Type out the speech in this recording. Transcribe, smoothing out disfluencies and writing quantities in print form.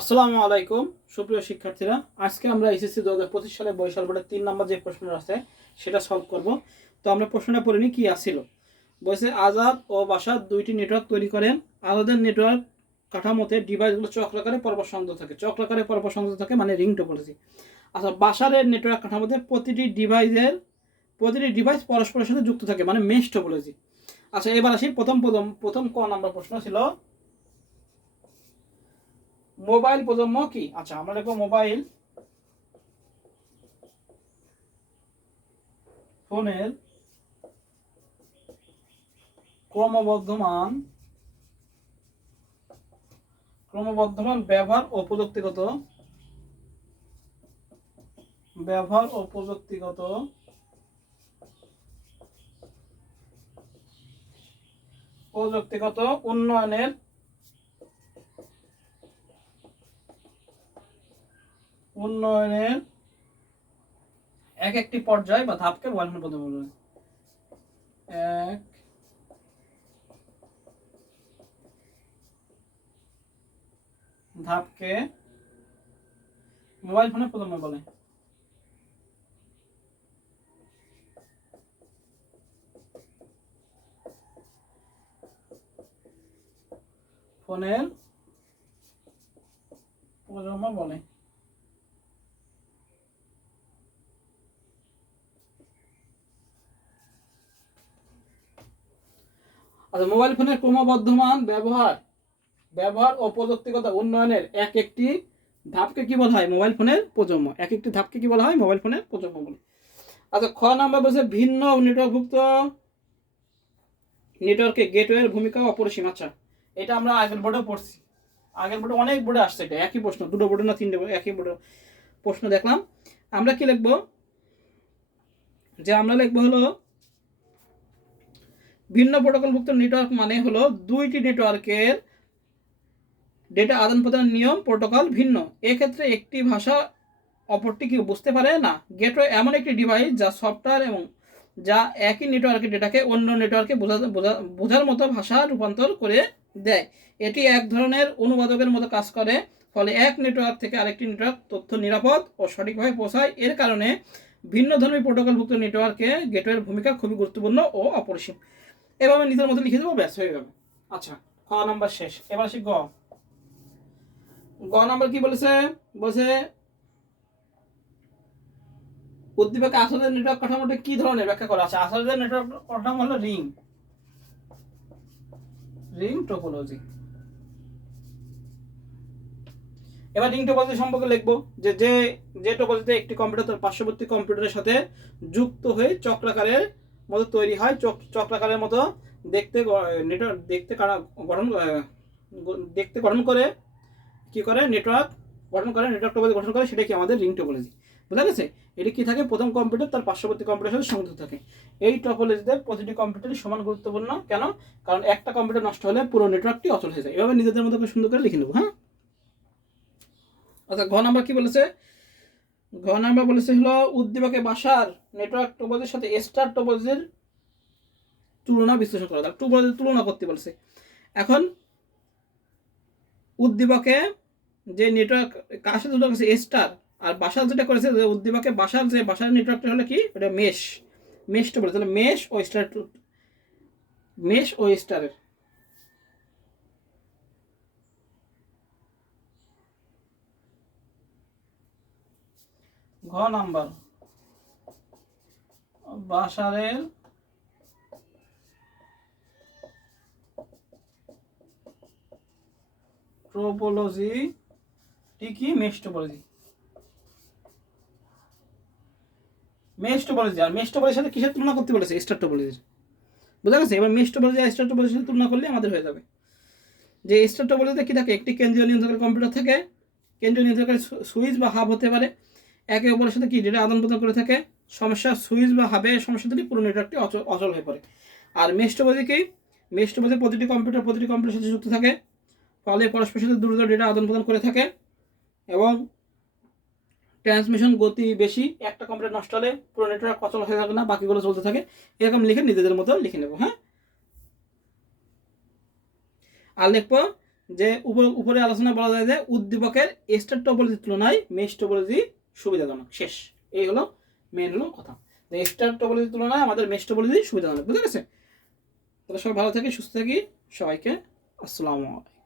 আসসালামু আলাইকুম সুপ্রিয় শিক্ষার্থীরা, আজকে আমরা এসএসসি 2025 সালে বরিশাল বোর্ডের 3 নম্বর যে প্রশ্নটা আছে সেটা সলভ করব। তো আমরা প্রশ্নটা পড়ে নিই কি আসছিল। বলছে আজাদ ও বাসাদ দুইটি নেটওয়ার্ক তৈরি করেন। আজাদের নেটওয়ার্ক কাঠামোতে ডিভাইসগুলো চক্রাকারে পরপর সংযুক্ত থাকে। চক্রাকারে পরপর সংযুক্ত থাকে মানে রিং টোপোলজি। আচ্ছা, বাসারের নেটওয়ার্ক কাঠামোতে প্রতিটি ডিভাইস পরস্পরের সাথে যুক্ত থাকে মানে মেশ টোপোলজি। আচ্ছা, এবার আসি প্রথম ক নাম্বার প্রশ্ন ছিল মোবাইল প্রজন্ম কি। আচ্ছা, আমরা লিখবো মোবাইল ফোনের ক্রমবর্ধমান ব্যবহার ও প্রযুক্তিগত উন্নয়নের এক একটি পর্যায় বা ধাপকে মোবাইল ফোন প্রজন্ম বলে। এক ধাপকে মোবাইল ফোনের প্রজন্ম বলে। ফোনের প্রজন্ম বলে। আচ্ছা, মোবাইল ফোনের ক্রমবর্ধমান ব্যবহার ও প্রযুক্তিগত উন্নয়নের এক একটি ধাপকে কি বলা হয়? মোবাইল ফোনের প্রজন্ম। এক একটি ধাপকে কি বলা হয়? মোবাইল ফোনের প্রজন্ম বলে। আচ্ছা, খ নাম্বার বলছে ভিন্ন নেটওয়ার্কভুক্ত নেটওয়ার্কে গেটওয়ের ভূমিকা অপরিসীম। আচ্ছা, এটা আমরা আগের বোর্ডে পড়ছি, আগের বোর্ডে অনেক বোর্ডে আসছে, এটা একই প্রশ্ন, দুটো বোর্ডে না তিনটে একই বোর্ডে প্রশ্ন দেখলাম। আমরা কি লিখবো? যে আমরা লিখবো হলো ভিন্ন প্রোটোকলভুক্ত নেটওয়ার্ক মানে হলো দুইটি নেটওয়ার্কের ডেটা আদান প্রদানের নিয়ম প্রোটোকল ভিন্ন। এক্ষেত্রে একটি ভাষা অপরটি কি বুঝতে পারে না। গেটওয়ে এমন একটি ডিভাইস যা সফটওয়্যার এবং যা একই নেটওয়ার্কের ডেটাকে অন্য নেটওয়ার্কে বোঝার মতো ভাষা রূপান্তর করে দেয়। এটি এক ধরনের অনুবাদকের মতো কাজ করে, ফলে এক নেটওয়ার্ক থেকে আরেকটি নেটওয়ার্ক তথ্য নিরাপদ ও সঠিকভাবে পৌঁছায়। এর কারণে ভিন্নধর্মী প্রোটোকলভুক্ত নেটওয়ার্কে গেটওয়ের ভূমিকা খুবই গুরুত্বপূর্ণ ও অপরিসীম। এভাবে নিজের মতো লিখে দেবো, ব্যাস হয়ে যাবে। আচ্ছা, খ নাম্বার শেষ। এবার আসি গ নাম্বার কি বলেছে? বলছে উদ্দীপকে আসাদের নেটওয়ার্ক কাঠামোটা কি ধরনের ব্যাখ্যা করা আছে। আসাদের নেটওয়ার্ক কাঠামো হলো রিং টোপোলজি। এবার রিং টোপোলজি সম্পর্কে লিখবো যে যে যে টোপোলজিতে একটি কম্পিউটার তার পার্শ্ববর্তী কম্পিউটারের সাথে যুক্ত হয়ে চক্রাকারের মতো তৈরি হয়। চক্রাকারের মতো দেখতে নেটওয়ার্ক গঠন করে কি করে নেটওয়ার্ক টোপোলজি গঠন করে, সেটা কি আমাদের রিং টোপোলজি। বোঝা গেছে? এটি কি থাকে? প্রথম কম্পিউটার তার পার্শ্ববর্তী কম্পিউটারের সাথে সংযুক্ত থাকে। এই টপোলজিতে প্রতিটি কম্পিউটারই সমান গুরুত্বপূর্ণ। কেন? কারণ একটা কম্পিউটার নষ্ট হলে পুরো নেটওয়ার্কটি অচল হয়ে যায়। এভাবে নিজেদের মতো সুন্দর করে লিখে নেবো। হ্যাঁ, আচ্ছা, ঘ নাম্বার কি বলেছে? ঘ নাম্বার বলেছে হলো উদ্দীপকে বাসার নেটওয়ার্ক টোপোলজির সাথে স্টার টোপোলজির তুলনা বিশ্লেষণ করা। টোপোলজির তুলনা করতে বলেছে। এখন উদ্দীপকে যে নেটওয়ার্ক কার সাথে তুলনা করেছে? স্টার। আর বাসার যেটা করেছে যে উদ্দীপকে বাসার নেটওয়ার্কটা হলো কি? এটা মেশটা বলে। তাহলে মেশ ও স্টারের ঘ নাম্বার বাসারের ট্রোপোলজি কি? Mesh topology. আর মেশ টোপোলজির সাথে কিসের তুলনা করতে বলেছে? স্টার টোপোলজির। বোঝা গেছে? এবার মেশ টোপোলজি আর স্টার টোপোলজির সাথে তুলনা করলে আমাদের হয়ে যাবে। যে স্টার টোপোলজিতে কি থাকে? একটি কেন্দ্রীয় নিয়ন্ত্রকের কম্পিউটার থাকে। কেন্দ্রীয় নিয়ন্ত্রকের সুইচ বা হাব হতে পারে, একে অপরের সাথে কি ডেটা আদান প্রদান করে থাকে। সুইচ বা হাবের সমস্যা থেকে পুরো নেটওয়ার্কটি অচল হয়ে পড়ে। আর মেশ টোপোলজি কি? মেশ টোপোলজি প্রতিটি কম্পিউটারের সাথে যুক্ত থাকে, ফলে পরস্পরের সাথে দ্রুত ডেটা আদান প্রদান করে থাকে এবং ট্রান্সমিশন গতি বেশি। একটা কম্পিউটার নষ্ট হলে পুরো নেটওয়ার্ক অচল হয়ে থাকে না, বাকিগুলো চলতে থাকে। এরকম লিখে নিজেদের মতো লিখে নেব। হ্যাঁ, আর লিখবো যে উপরে আলোচনা বলা যায় যে উদ্দীপকের স্টার টপোলজির তুলনায় মেশ টপোলজি সুবিধাজনক। শেষ, এই হলো মেন হলো কথা, যে স্টার টপোলজির তুলনায় আমাদের মেশ টপোলজি সুবিধাজনক। বুঝে গেছে? তাহলে সবাই ভালো থাকি, সুস্থ থাকি, সবাইকে আসসালামু আলাইকুম।